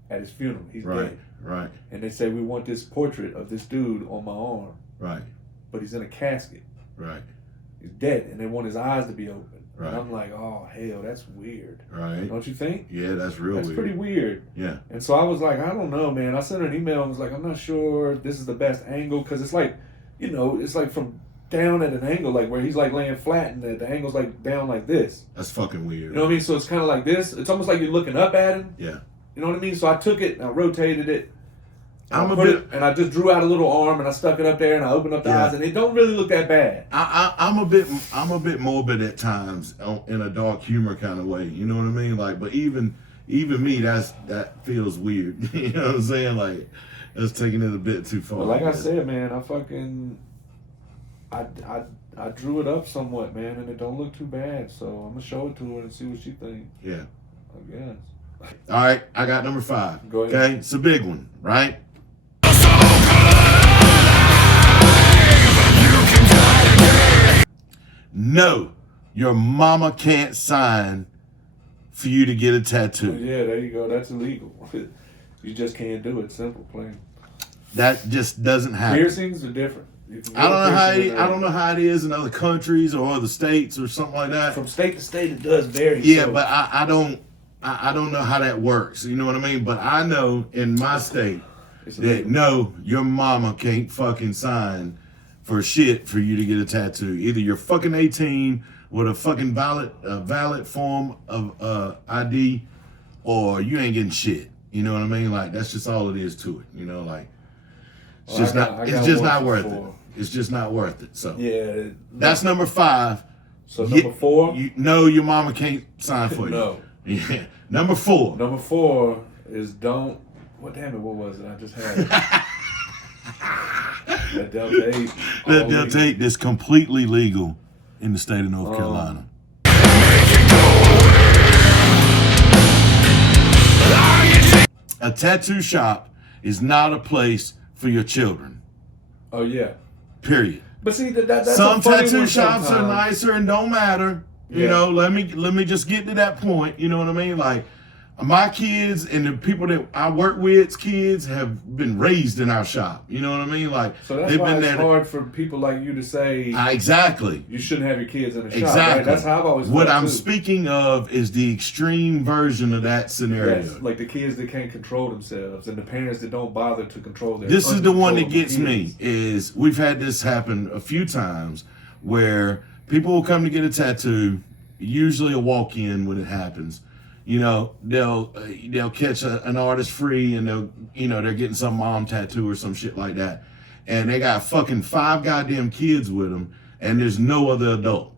At his funeral, he's dead. Right. And they say we want this portrait of this dude on my arm. Right. but he's in a casket. Right. He's dead, and they want his eyes to be open. Right. And I'm like, oh hell, that's weird. Right. Don't you think? Yeah, that's real weird. That's pretty weird. Yeah. And so I was like, I don't know, man. I sent her an email and was like, I'm not sure this is the best angle, because it's like, you know, it's like from down at an angle, like where he's like laying flat and the angle's like down like this. That's fucking weird. You know what I mean? So it's kind of like this. It's almost like you're looking up at him. Yeah. You know what I mean? So I took it and I rotated it. And I just drew out a little arm and I stuck it up there and I opened up the eyes, and it don't really look that bad. I'm a bit morbid at times in a dark humor kind of way. You know what I mean? Like, but even me, that feels weird. You know what I'm saying? Like, that's taking it a bit too far. But like I said, man, I drew it up somewhat, man, and it don't look too bad. So I'm gonna show it to her and see what she thinks. Yeah. I guess. All right, I got number 5. Go ahead. Okay, it's a big one, right? No, your mama can't sign for you to get a tattoo. Yeah, there you go. That's illegal. You just can't do it. Simple, plain. That just doesn't happen. Piercings are different. I don't know how it is in other countries or other states or something like that. From state to state, it does vary. Yeah, so. but I don't know how that works. You know what I mean? But I know in my state that no, your mama can't fucking sign for shit for you to get a tattoo. Either you're fucking 18 with a fucking valid form of ID, or you ain't getting shit. You know what I mean? Like, that's just all it is to it. You know, like, it's just not worth it. It's just not worth it. So yeah, that's number 5. So number 4, no, your mama can't sign for you. No. Yeah. Number 4. Number 4 is don't. What was it? I just had it. That Delta 8. That Delta 8 is completely legal in the state of North Carolina. A tattoo shop is not a place for your children. Oh yeah. Period. But see, that's some a funny tattoo one shops sometimes. are nicer and don't matter. You know, let me just get to that point. You know what I mean? Like, my kids and the people that I work with, kids have been raised in our shop. You know what I mean? Like, so that's why it's hard for people like you to say exactly you shouldn't have your kids in the shop. Exactly. Right? That's how I've always. What I'm speaking of is the extreme version of that scenario. Yes, like the kids that can't control themselves and the parents that don't bother to control their. This is the one that gets me. Is we've had this happen a few times where people will come to get a tattoo, usually a walk-in when it happens. You know, they'll catch an artist free, and they're getting some mom tattoo or some shit like that, and they got fucking 5 goddamn kids with them, and there's no other adult.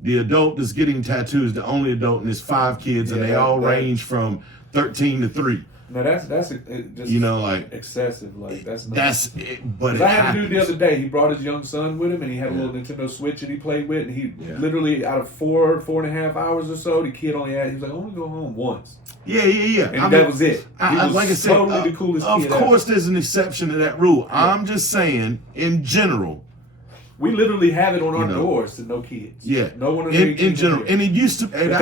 The adult that's getting tattooed is the only adult, and there's 5 kids, and they all range from 13 to 3. No, that's just like excessive. Like that's it. But I had a dude the other day. He brought his young son with him, and he had a little Nintendo Switch that he played with. And he literally, out of 4.5 hours or so, the kid only had. He was like, "I want to go home once." Yeah. And that was it. Like I said, totally the coolest of kid course, ever. there's an exception to that rule. Yeah. I'm just saying, in general. We literally have it on our doors to no kids. Yeah, no one in general. And it used to. It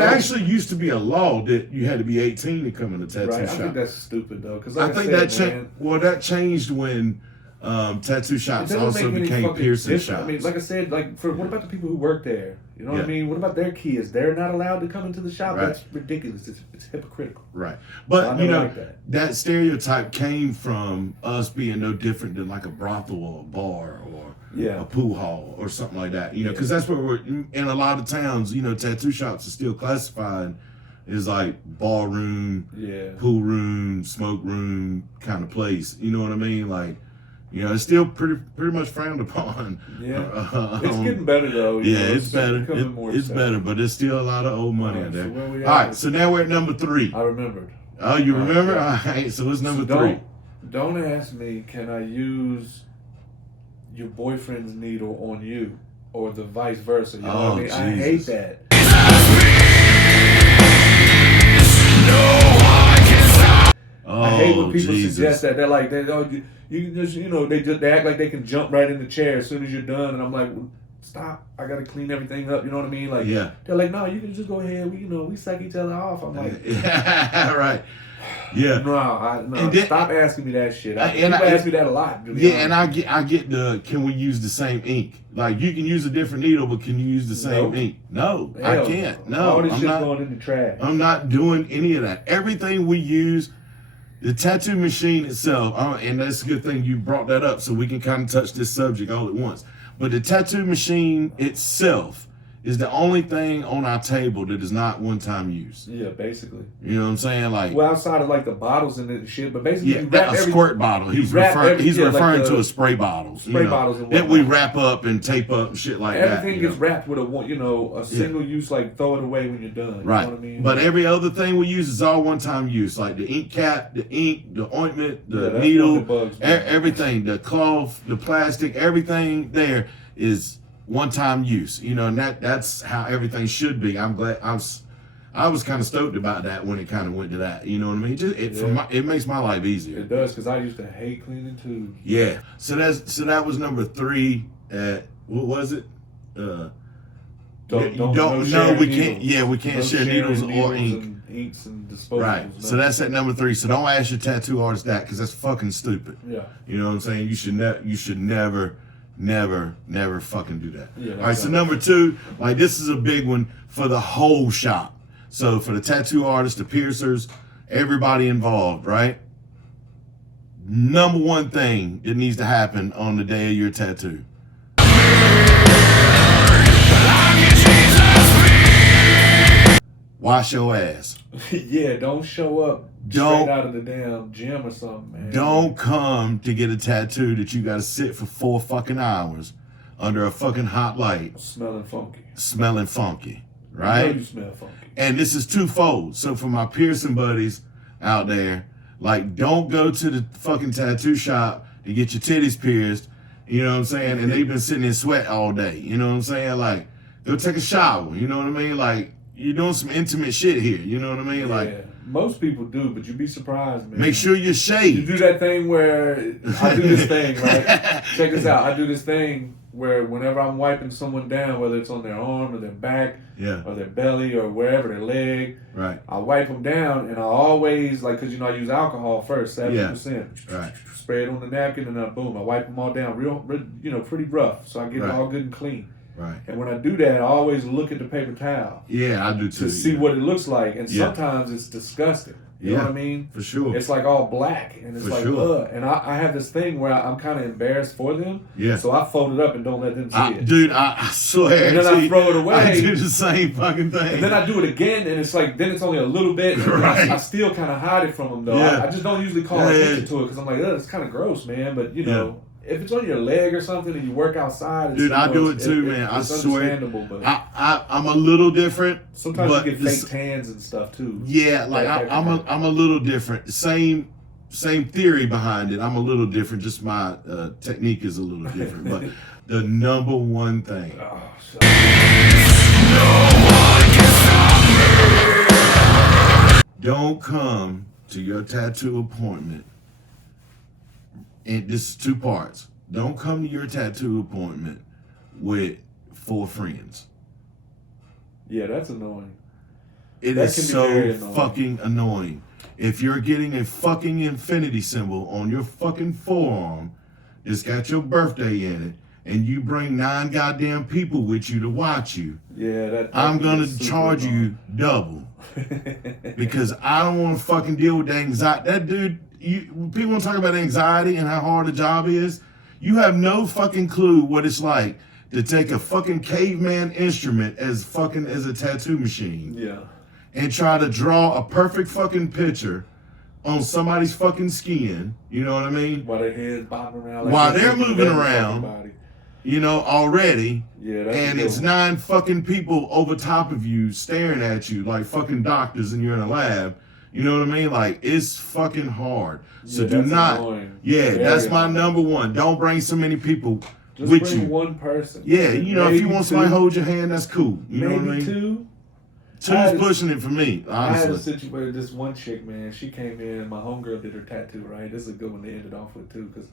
actually used to be a law that you had to be 18 to come in the tattoo shop. I think that's stupid though, because I think that changed when tattoo shops also became piercing shops. I mean, like I said, what about the people who work there? You know what I mean? What about their kids? They're not allowed to come into the shop. Right. That's ridiculous. It's hypocritical. Right. But so that stereotype came from us being no different than like a brothel or a bar or a pool hall or something like that. You know, because that's where we're in a lot of towns. You know, tattoo shops are still classified as like ballroom, pool room, smoke room kind of place. You know what I mean? Like. You know, it's still pretty much frowned upon. Yeah, it's getting better though. It's better. It's better, but there's still a lot of old money out there. All right, so now we're at number 3. I remembered. Oh, you remember? All right, so what's number 3? Don't ask me, can I use your boyfriend's needle on you, or the vice versa? You know what I mean? Jesus. I hate that. I hate when people suggest that. They're like, you can just, they act like they can jump right in the chair as soon as you're done, and I'm like, stop! I gotta clean everything up. You know what I mean? Like, they're like, no, you can just go ahead. We suck each other off. I'm like, right. Yeah. No, And then- stop asking me that shit. and People I- ask me that a lot. to be Yeah, honest. and I get the, can we use the same ink? Like, you can use a different needle, but can you use the same Nope. ink? No, Hell I can't. No, all this I'm shit's not. going in the trash. I'm not doing any of that. Everything we use, the tattoo machine itself, and that's a good thing you brought that up so we can kind of touch this subject all at once. But the tattoo machine itself is the only thing on our table that is not one-time use. Yeah, basically. You know what I'm saying? Like, Well, outside of like the bottles and the shit, but basically yeah, you that, wrap a every- squirt bottle. He's wrap referring. every- He's yeah, like referring the to a spray bottles. spray bottles and that we whatnot. wrap up and tape up and shit like Everything that. you gets know? wrapped with a single use, like throw it away when you're done. Right. You know what I mean? But every other thing we use is all one-time use, like the ink cap, the ink, the ointment, Yeah, the that's needle, what the bugs do. everything, the cloth, the plastic, everything there is one-time use. You know, and that's how everything should be. I'm glad I was kind of stoked about that when it kind of went to that. You know what I mean? It makes my life easier. It does, because I used to hate cleaning too. Yeah. So that was number 3 at, what was it? No No, sharing we needles. can't. Yeah, we can't No share sharing needles or ink. and inks and disposables. Right. So that's at number 3. So don't ask your tattoo artist that, because that's fucking stupid. Yeah. You know what I'm saying? You should never fucking do that. Yeah, All right. So right. number 2, like, this is a big one for the whole shop. So for the tattoo artists, the piercers, everybody involved, right? Number 1 thing that needs to happen on the day of your tattoo. Wash your ass. Yeah, don't show up Don't- straight out of the damn gym or something, man. Don't come to get a tattoo that you gotta sit for 4 fucking hours under a fucking hot light Smelling funky. smelling funky, I know right? you smell funky. And this is twofold. So for my piercing buddies out there, like, don't go to the fucking tattoo shop to get your titties pierced, you know what I'm saying? And they've been sitting in sweat all day, you know what I'm saying? Like, go take a shower, you know what I mean? Like, you're doing some intimate shit here, you know what I mean? Like, Yeah, most people do, but you'd be surprised, man. make sure you're You shaved. do that thing where I do this thing, right? Check this out. I do this thing where whenever I'm wiping someone down, whether it's on their arm or their back Yeah, or their belly or wherever, their leg, right, I wipe them down, and I always, like, because, I use alcohol first, 70%. right. Spray it on the napkin, and then boom, I wipe them all down real pretty rough, so I get Right. it all good and clean. Right. And when I do that, I always look at the paper towel Yeah, I do too. to see yeah. what it looks like, and Yeah. sometimes it's disgusting. You know Yeah. what I mean? For sure. It's like all black, and it's For like, sure. ugh. And I have this thing where I'm kind of embarrassed for them, Yeah. so I fold it up and don't let them see it. Dude, I swear. And then I to you, throw it away. I do the same fucking thing. And then I do it again, and it's like, then it's only a little bit, and then Right. I still kind of hide it from them, though. Yeah. I just don't usually call Yeah. attention to it, because I'm like, ugh, it's kind of gross, man. But, if it's on your leg or something and you work outside, it's, Dude, I do it too, man. I It's swear. understandable, but I'm a little different. sometimes but you get this- fake tans and stuff, too. Yeah, like I'm a little different. Same theory behind it. I'm a little different. Just my technique is a little different. But the number 1 thing. Oh, so- Don't come to your tattoo appointment. And this is 2 parts. Don't come to your tattoo appointment with 4 friends. yeah, that's annoying. It That is can be so very annoying. fucking annoying. If you're getting a fucking infinity symbol on your fucking forearm, it's got your birthday in it, and you bring 9 goddamn people with you to watch you, Yeah, that I'm gonna is super charge you double. Because I don't want to fucking deal with the anxiety. That dude, people want to talk about anxiety and how hard the job is. You have no fucking clue what it's like to take a fucking caveman instrument as a tattoo machine Yeah. and try to draw a perfect fucking picture on somebody's fucking skin. You know what I mean? While their head's bobbing around. While they're they're moving moving their around. fucking body. Already. Yeah, that's And a it's good 9 fucking people over top of you staring at you like fucking doctors and you're in a lab. You know what I mean? Like, it's fucking hard. So Yeah, do that's not. annoying. Yeah, Very that's my annoying. number 1. Don't bring so many people Just with bring you. one person. Yeah, if you Maybe want somebody to two. hold your hand, that's cool. You know what I Maybe mean? 2. I 2's had- pushing it for me, I had a honestly. situation. This one chick, man, she came in. My homegirl did her tattoo. Right, this is a good one to end it off with too, because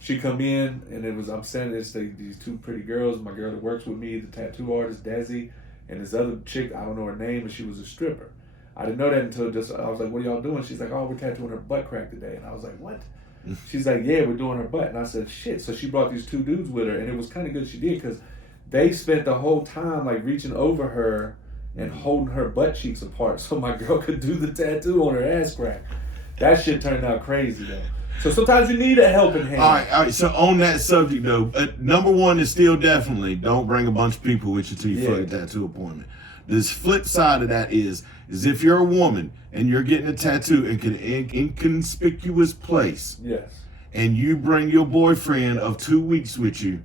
she come in and I'm sending these 2 pretty girls. My girl that works with me, the tattoo artist Desi, and this other chick. I don't know her name, but she was a stripper. I didn't know that until I was like, what are y'all doing? She's like, oh, we're tattooing her butt crack today. And I was like, what? She's like, yeah, we're doing her butt. And I said, shit. So she brought these 2 dudes with her, and it was kind of good she did, because they spent the whole time like reaching over her and holding her butt cheeks apart so my girl could do the tattoo on her ass crack. That shit turned out crazy though. So sometimes you need a helping hand. All right. So on that subject though, number one is still definitely don't bring a bunch of people with you to your fucking tattoo appointment. This flip side of that is if you're a woman and you're getting a tattoo in an inconspicuous place, yes, and you bring your boyfriend of 2 weeks with you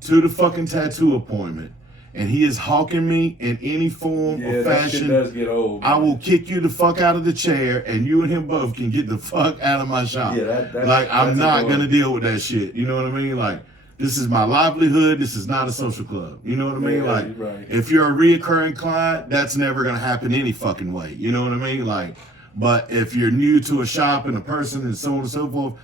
to the fucking tattoo appointment, and he is hawking me in any form or that fashion, shit does get old, man. I will kick you the fuck out of the chair, and you and him both can get the fuck out of my shop. Yeah, I'm not gonna deal with that shit. You know what I mean? Like, this is my livelihood. This is not a social club. You know what I mean? Yeah, like, right. If you're a reoccurring client, that's never gonna happen any fucking way. You know what I mean? Like, but if you're new to a shop and a person and so on and so forth,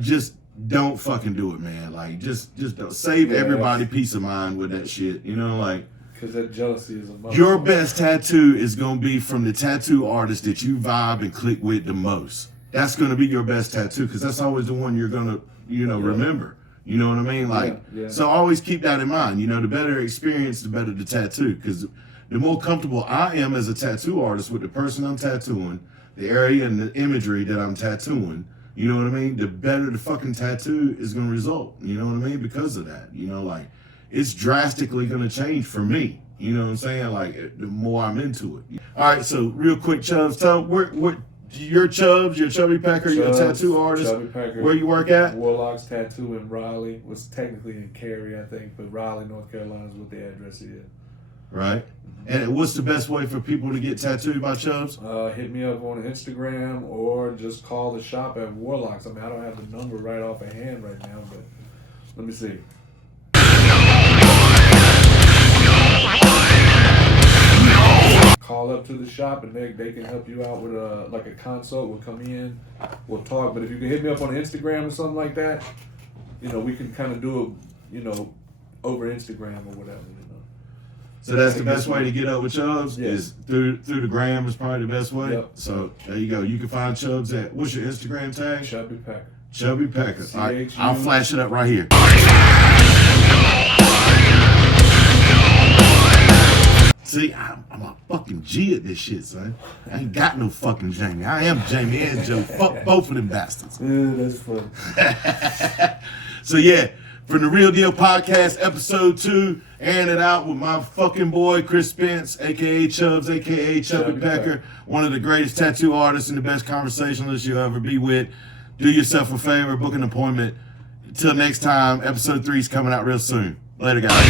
just don't fucking do it, man. Like, just don't. Save everybody peace of mind with that shit. You know, like, because that jealousy is a mother. Your best tattoo is gonna be from the tattoo artist that you vibe and click with the most. That's gonna be your best tattoo, because that's always the one you're gonna, remember. You know what I mean? Like, so always keep that in mind. You know, the better experience, the better the tattoo, because the more comfortable I am as a tattoo artist with the person I'm tattooing, the area and the imagery that I'm tattooing, you know what I mean? The better the fucking tattoo is gonna result. You know what I mean? Because of that. You know, like, it's drastically gonna change for me. You know what I'm saying? Like, the more I'm into it. All right, so real quick, Chubbs, tell what your Chubbs, your Chubby Pecker, you're a tattoo artist. Chubby Pecker. Where you work at? Warlock's Tattoo in Raleigh. Was technically in Cary, I think, but Raleigh, North Carolina is what the address is. Right. And what's the best way for people to get tattooed by Chubbs? Hit me up on Instagram or just call the shop at Warlocks. I mean, I don't have the number right off of hand right now, but let me see. Call up to the shop and they can help you out with a consult. We'll come in, we'll talk. But if you can hit me up on Instagram or something like that, we can kind of do it, over Instagram or whatever. So that's the best way to get up with Chubbs is through the gram is probably the best way. Yep. So there you go. You can find Chubbs at, what's your Instagram tag? Chubby Pecker. Chubby Pecker. All right, I'll flash it up right here. See, I'm a fucking G at this shit, son. I ain't got no fucking Jamie. I am Jamie and Joe. Fuck both of them bastards. Yeah, that's funny. So yeah, from the Real Deal Podcast, episode 2, airing it out with my fucking boy Chris Spence, aka Chubbs, aka Chubby Pecker, one of the greatest tattoo artists and the best conversationalists you'll ever be with. Do yourself a favor, book an appointment. Until next time, episode 3 is coming out real soon. Later, guys.